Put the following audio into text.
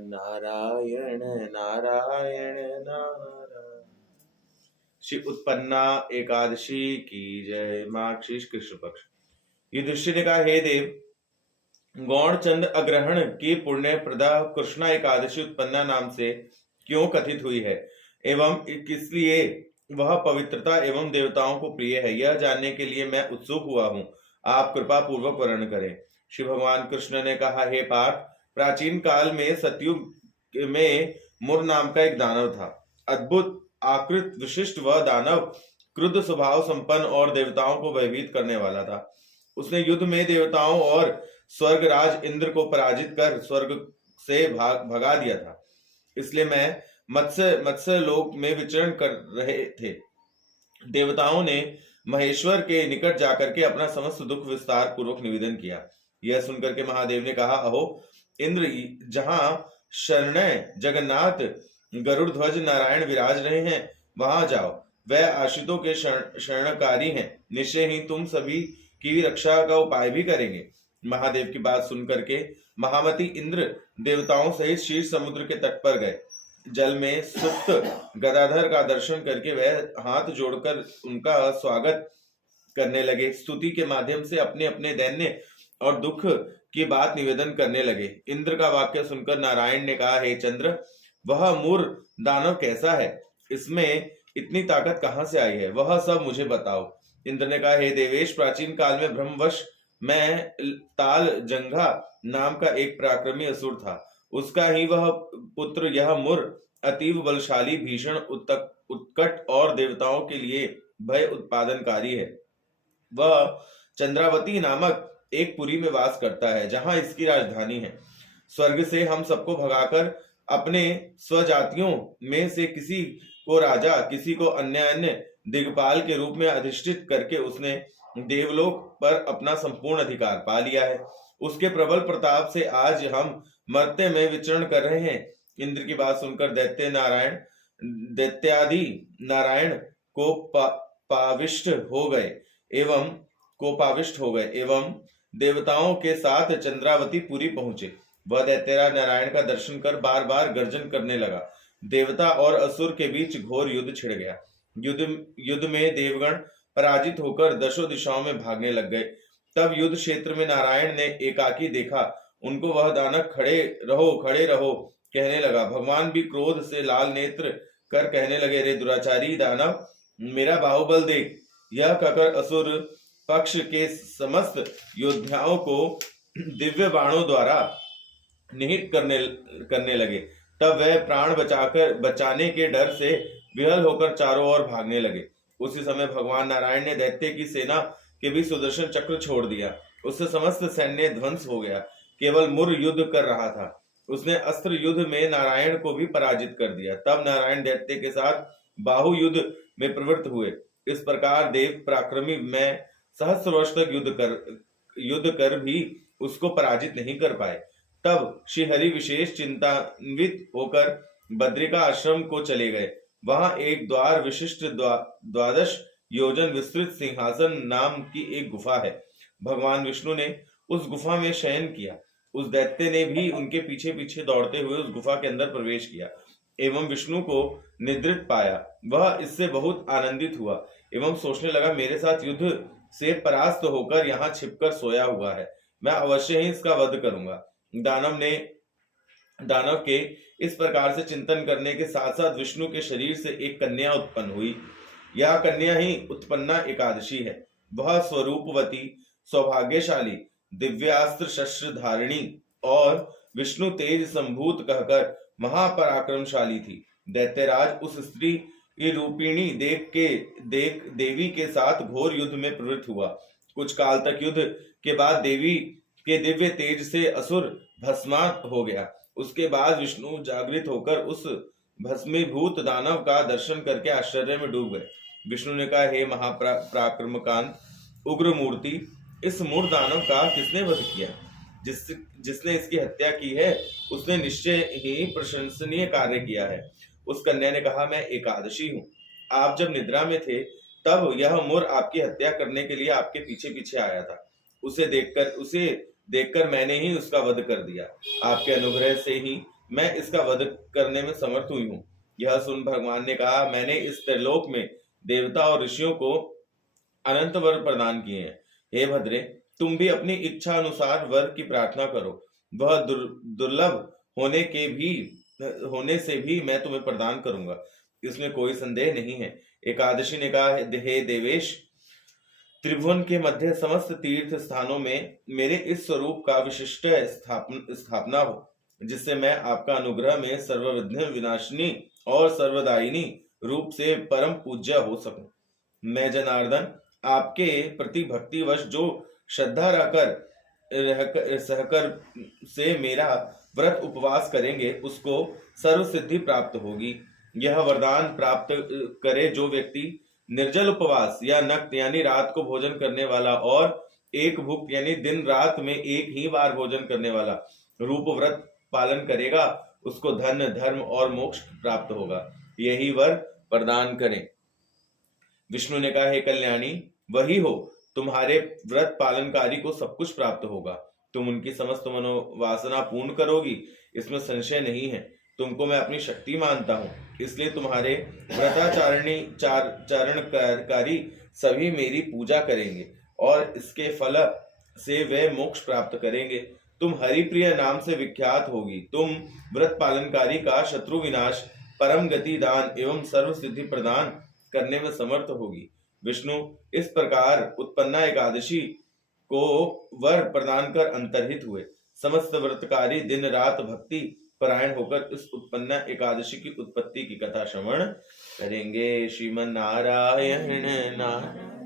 नारायण नारायण नारायण। श्री उत्पन्ना एकादशी की जय। मार्गशीर्ष कृष्ण पक्ष। युधिष्ठिर ने कहा, हे देव, गौणचंद अग्रहण की पुण्य प्रदा कृष्णा एकादशी उत्पन्ना नाम से क्यों कथित हुई है एवं किस लिए वह पवित्रता एवं देवताओं को प्रिय है, यह जानने के लिए मैं उत्सुक हुआ हूँ। आप कृपा पूर्वक वर्णन करें। श्री भगवान कृष्ण ने कहा, हे पार्थ, प्राचीन काल में सतयुग में मुर नाम का एक दानव था। अद्भुत आकृत विशिष्ट वह दानव क्रुद्ध स्वभाव संपन्न और देवताओं को भयभीत करने वाला था। उसने युद्ध में देवताओं और स्वर्गराज इंद्र को पराजित कर स्वर्ग से भगा दिया था। इसलिए मैं मत्स्य लोक में विचरण कर रहे थे। देवताओं ने महेश्वर के निकट जाकर के अपना समस्त दुख विस्तार पूर्वक निवेदन किया। यह सुनकर के महादेव ने कहा, अहो इंद्र, जहां शरणय जगन्नाथ गरुड़ ध्वज नारायण विराज रहे हैं, वहां जाओ। वह आश्रितों के शरणकारी हैं। निश्चय ही तुम सभी की रक्षा का उपाय भी करेंगे। महादेव की बात सुनकर के महामती इंद्र देवताओं सहित शीर्ष समुद्र के तट पर गए। जल में सुप्त गदाधर का दर्शन करके वह हाथ जोड़कर उनका स्वागत करने लगे। स्तुति के माध्यम से अपने अपने दैन्य और दुख की बात निवेदन करने लगे। इंद्र का वाक्य सुनकर नारायण ने कहा, हे चंद्र, वह मूर दानव कैसा है? इसमें इतनी ताकत कहां से आई है? वह सब मुझे बताओ। इंद्र ने कहा, हे देवेश, प्राचीन काल में ब्रह्मवश में ताल जंघा नाम का एक पराक्रमी असुर था। उसका ही वह पुत्र यह मुर अतीव बलशाली, भीषण, उत्कट और देवताओं के लिए भय उत्पादनकारी है। वह चंद्रावती नामक एक पुरी में वास करता है, जहां इसकी राजधानी है। स्वर्ग से हम सबको भगाकर अपने स्वजातियों में से किसी को राजा, किसी को अन्य दिग्पाल के रूप में अधिष्ठित करके उसने देवलोक पर अपना संपूर्ण अधिकार पा लिया है। उसके प्रबल प्रताप से आज हम मर्त्य में विचरण कर रहे हैं। इंद्र की बात सुनकर दैत्यादि नारायण को पाविष्ट हो गए एवं देवताओं के साथ चंद्रावती पुरी पहुंचे। वह दैत्यराज नारायण का दर्शन कर बार बार गर्जन करने लगा। देवता और असुर के बीच घोर युद्ध छिड़ गया। युद्ध में देवगण पराजित होकर दशों दिशाओं में भागने लग गए। तब युद्ध क्षेत्र में नारायण ने एकाकी देखा उनको। वह दानव खड़े रहो कहने लगा। भगवान भी क्रोध से लाल नेत्र कर कहने लगे, रे दुराचारी दानव, मेरा बाहुबल देख। यह कहकर असुर पक्ष के समस्त योद्धाओं को दिव्य बाणों द्वारा निहित करने लगे। तब वह प्राण बचाने के डर से विहल होकर चारों ओर भागने लगे। उसी समय भगवान नारायण ने दैत्य की सेना के भी सुदर्शन चक्र छोड़ दिया। उससे समस्त सैन्य ध्वंस हो गया। केवल मुर युद्ध कर रहा था। उसने अस्त्र युद्ध में नारायण को भी पराजित कर दिया। तब नारायण दैत्य के साथ बाहु युद्ध में प्रवृत्त हुए। इस प्रकार देव पराक्रमी में सहस्र वर्ष तक युद्ध कर भी उसको पराजित नहीं कर पाए। तब श्री हरि विशेष चिंतान्वित होकर बद्रिका आश्रम को चले गए। वहां एक द्वार विशिष्ट 12 योजन विस्तृत सिंहासन नाम की एक गुफा है। भगवान विष्णु ने उस गुफा में शयन किया। उस दैत्य ने भी उनके पीछे पीछे दौड़ते हुए उस गुफा के अंदर प्रवेश किया एवं विष्णु को निद्रित पाया। वह इससे बहुत आनंदित हुआ एवं सोचने लगा, मेरे साथ युद्ध से परास्त होकर यहाँ छिपकर सोया हुआ है, मैं अवश्य ही इसका वध करूंगा। दानव के इस प्रकार से चिंतन करने के साथ साथ विष्णु के शरीर से एक कन्या उत्पन्न हुई। यह कन्या ही उत्पन्ना एकादशी है। वह स्वरूपवती, सौभाग्यशाली, दिव्यास्त्र शस्त्र धारिणी और विष्णु तेज संभूत कहकर महापराक्रमशाली थी। दैत्यराज उस स्त्री रूपिणी देवी के साथ घोर युद्ध में प्रवृत्त हुआ। कुछ काल तक युद्ध के बाद देवी के दिव्य तेज से असुर भस्मात हो गया। उसके बाद विष्णु जागृत होकर उस भस्मीभूत दानव का दर्शन करके आश्चर्य में डूब गए। विष्णु ने कहा, हे महापराक्रमकांत उग्र मूर्ति, इस मूर दानव का किसने वध किया? जिसने इसकी हत्या की है उसने निश्चय ही प्रशंसनीय कार्य किया है। उस कन्या ने कहा, मैं एकादशी हूँ। आप जब निद्रा में थे तब यह मुर आपकी हत्या करने के लिए आपके पीछे पीछे आया था। उसे देखकर मैंने ही उसका वध कर दिया। आपके अनुग्रह से ही मैं इसका वध करने में समर्थ हुई हूँ। यह सुन भगवान ने कहा, मैंने इस त्रिलोक में देवता और ऋषियों को अनंत वर प्रदान किए हैं। हे भद्रे, तुम भी अपनी इच्छा अनुसार वर की प्रार्थना करो। वह दुर्लभ होने से भी मैं तुम्हें प्रदान करूंगा, इसमें कोई संदेह नहीं है। एकादशी ने कहा, हे देवेश, त्रिभुवन के मध्य समस्त तीर्थ स्थानों में मेरे इस स्वरूप का विशिष्ट स्थापना हो, जिससे मैं आपका अनुग्रह में सर्वविघ्न विनाशिनी और सर्वदायिनी रूप से परम पूज्य हो सकूं। मैं जनार्दन आपके प्रति भक्तिवश जो श्रद्धा सहकर से मेरा व्रत उपवास करेंगे, उसको सर्व सिद्धि प्राप्त होगी। यह वरदान प्राप्त करे जो व्यक्ति निर्जल उपवास या नक्त यानी रात को भोजन करने वाला और एक भुक्त यानी दिन रात में एक ही बार भोजन करने वाला रूप व्रत पालन करेगा, उसको धन, धर्म और मोक्ष प्राप्त होगा। यही वर प्रदान करें। विष्णु ने कहा, हे कल्याणी, वही हो, तुम्हारे व्रत पालनकारी को सब कुछ प्राप्त होगा। तुम उनकी समस्त मनोवासना पूर्ण करोगी, इसमें संशय नहीं है। तुमको मैं अपनी शक्ति मानता हूँ, इसलिए तुम्हारे चारणकारी सभी मेरी पूजा करेंगे और इसके फल से वे मोक्ष प्राप्त करेंगे। तुम हरिप्रिय नाम से विख्यात होगी। तुम व्रत पालनकारी का शत्रु विनाश, परम गति दान एवं सर्व सिद्धि प्रदान करने में समर्थ होगी। विष्णु इस प्रकार उत्पन्ना एकादशी को वर प्रदान कर अंतर्हित हुए। समस्त व्रतकारी दिन रात भक्ति परायण होकर इस उत्पन्ना एकादशी की उत्पत्ति की कथा श्रवण करेंगे। श्रीमन नारायण नारायण।